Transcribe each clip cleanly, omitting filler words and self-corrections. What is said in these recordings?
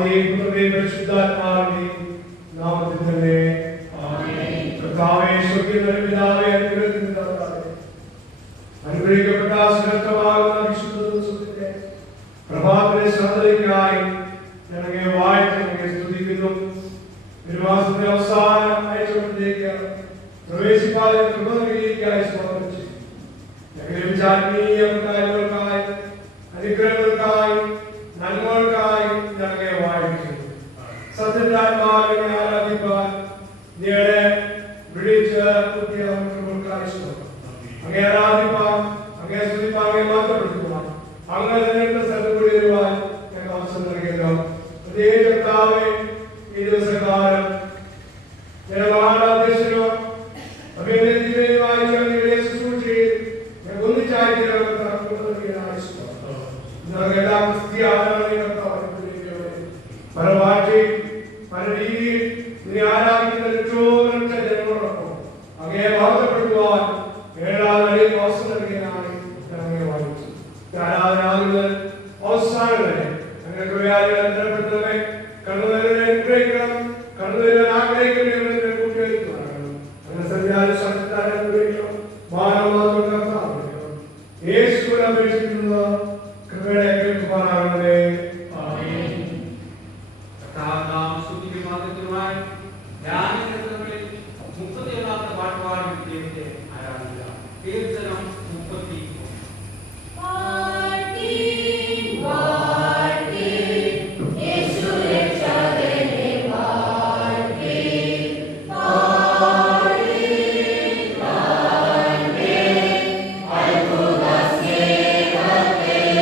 പിതാവിന്റെയും പുത്രന്റെയും പരിശുദ്ധാത്മാവിന്റെയും നാമത്തിൽ തന്നെ ആമേൻ. കർത്താവേ, സ്വർഗ്ഗീയനായ പിതാവേ, അനുഗ്രഹിക്കുന്ന കർത്താവേ, അനുഗ്രഹിക്കപ്പെട്ട ശ്രേഷ്ഠമാകുന്ന വിശുദ്ധ ദിവസത്തിന്റെ പ്രഭാതത്തിലെ ശ്രദ്ധയ്ക്കായി ഞങ്ങളെ വാഴ്ത്തി സ്തുതിക്കുന്നു. ഒരു മാസത്തിന്റെ അവസാനം അയച്ചുകൊണ്ടിലേക്ക് പ്രവേശിക്കാതെ കൃപ നൽകിയേക്കായി സമർപ്പിച്ചു. ഞങ്ങൾ ലഭിച്ച ആത്മീയ കാര്യങ്ങൾക്കായി, അനുഗ്രഹങ്ങൾക്കായി, നന്മകൾക്കായി ഞങ്ങളെ വാഴ്ത്തുന്നു. സത്യത്തിന്റെ ആത്മാവിനെ ആരാധിപ്പാൻ ഞങ്ങളെ വിളിച്ച് കുട്ടിയ കൃപകൾക്കായി സ്തോത്രം. അങ്ങേ ആരാധിപ്പാൻ, അങ്ങേ സ്തുതിപ്പാൻ, അങ്ങേ മാറ്റപ്പെടുത്തുവാൻ, അങ്ങനെ തന്നെ സ്ഥലത്ത് കൂടി വരുവാൻ ഞങ്ങൾ അവസരം നൽകിയല്ലോ. അതേ കർത്താവേ, ഈ ദിവസക്കാലം ജനവാഹാദേശനോ അഭിനന്ദനീയമായ ശുശ്രൂഷയിൽ എല്ലാം ക്രിസ്തീയ പല ഭാഷയിൽ പല രീതിയിൽ ഇതിനെ ആരാധിക്കുന്ന ലക്ഷോപലക്ഷ ജനങ്ങളോടൊപ്പം അങ്ങയെ വാഴ്ത്തപ്പെടുവാൻ ഏഴാം നിലയിൽ അവസരം നൽകിയതിനായി അങ്ങയെ വായിച്ചു. ആരാധനാദികൾ അവസാനം വരെ അങ്ങനെ കൃപയാലികളെ ബന്ധപ്പെട്ടവരെ കണ്ണുനീരിനെ അനുഗ്രഹിക്കണം, കണ്ണുനീരാൻ ആഗ്രഹിക്കുന്നവരെ കൂട്ടിയെടുക്കണം. അങ്ങനെ സന്ധ്യാദി ശബ്ദത്താൽ അനുഗ്രഹിക്കണം, മാനവമാത്രം കർത്താവ് യേശുവിനെ അപേക്ഷിക്കുന്നത് കൃപയുടെ കേൾക്കുവാനാകണമേ. ആമേൻ. കർത്താവ് സ്തുതിക്കും മഹത്വത്തിനുമായി ധ്യാനകേന്ദ്രങ്ങളിൽ 31 പാട്ടുപാടി ദൈവത്തെ ആരാധിക്കാം. കീർത്തനം 30. Amen.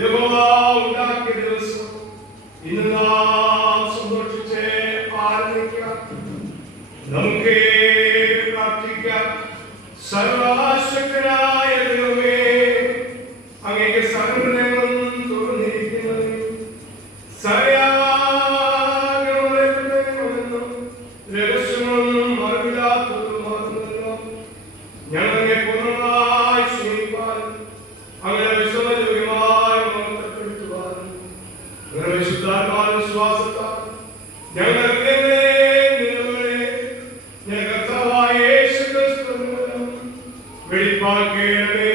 യഹോവ ഉണ്ടാക്കിയ ദിവസം ഇന്ന് നാം സന്തോഷിച്ച് ആനന്ദിക്കാം. നമുക്ക് പ്രാർത്ഥിക്കാം. സർവശക്തനായ ദൈവമേ, അങ്ങേക്ക് സർവ്വങ്ങളും തുറന്നിരിക്കുന്നത് രഹസ്യങ്ങളും അറിവില്ലാത്തതുമാകുന്നല്ലോ. ഞങ്ങളെ പൂർണ്ണമായി സ്നേഹിപ്പാനും അങ്ങനെ വിശ്വയോഗ്യമായി മഹത്വപ്പെടുത്തുവാനും അങ്ങനെ വിശുദ്ധാത്മാവിന്റെ വിശ്വാസത്താൽ ഞങ്ങളുടെ കർത്താവായ യേശുക്രിസ്തു മൂലം വെളിപ്പാക്കേണമേ.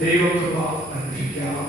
ദൈവകൃപ അനുഷ്ഠിക്കാം.